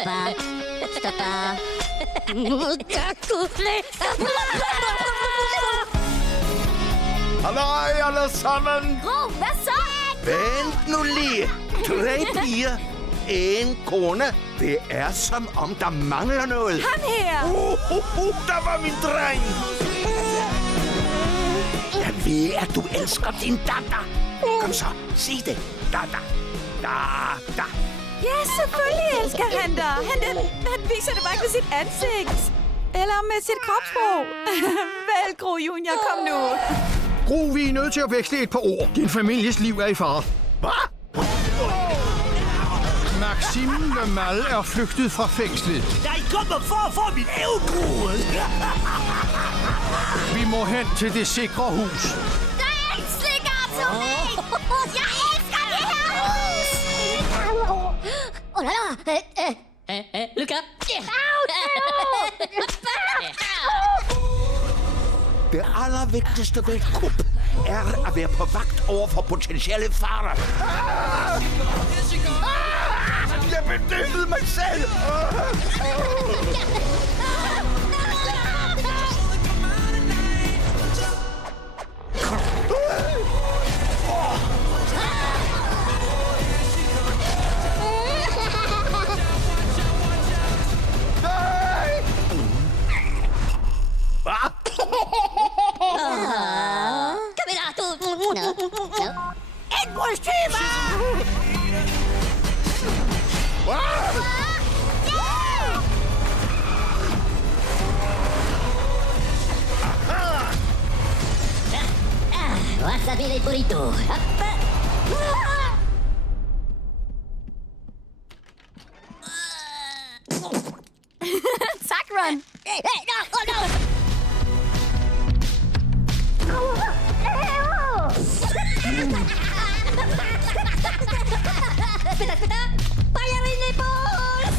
Stoppa. Stoppa. Halløj, alle sammen! Ro, hvad så? Vent nu lige. 3 piger. En kone. Det er som om, der mangler noget. Ham her! Der var min dreng! Jeg ved, at du elsker din datter. Kom så, sig det. Datter. Datter. Ja, selvfølgelig elsker han dig. Han viser det bare ikke med sit ansigt. Eller med sit kropssprog. Vel, Gro Junior, kom nu. Gro, vi er nødt til at veksle et par ord. Din families liv er i fare. Hvad? Maxime Le Mal er flygtet fra fængslet. Jeg kommer for at få mit ævgrue. Vi må hen til det sikre hus. Der er en slikautomat! Jeg elsker det her hus! Oh la la. Look up. Det allervigtigste ved et kup er at være på vagt over for potentielle farer. Jeg bedøvede mig selv! En kostyme! Wasabi el burrito. Tak, Ron. Hey, no, oh no! Espera, espera. Fire in the balls!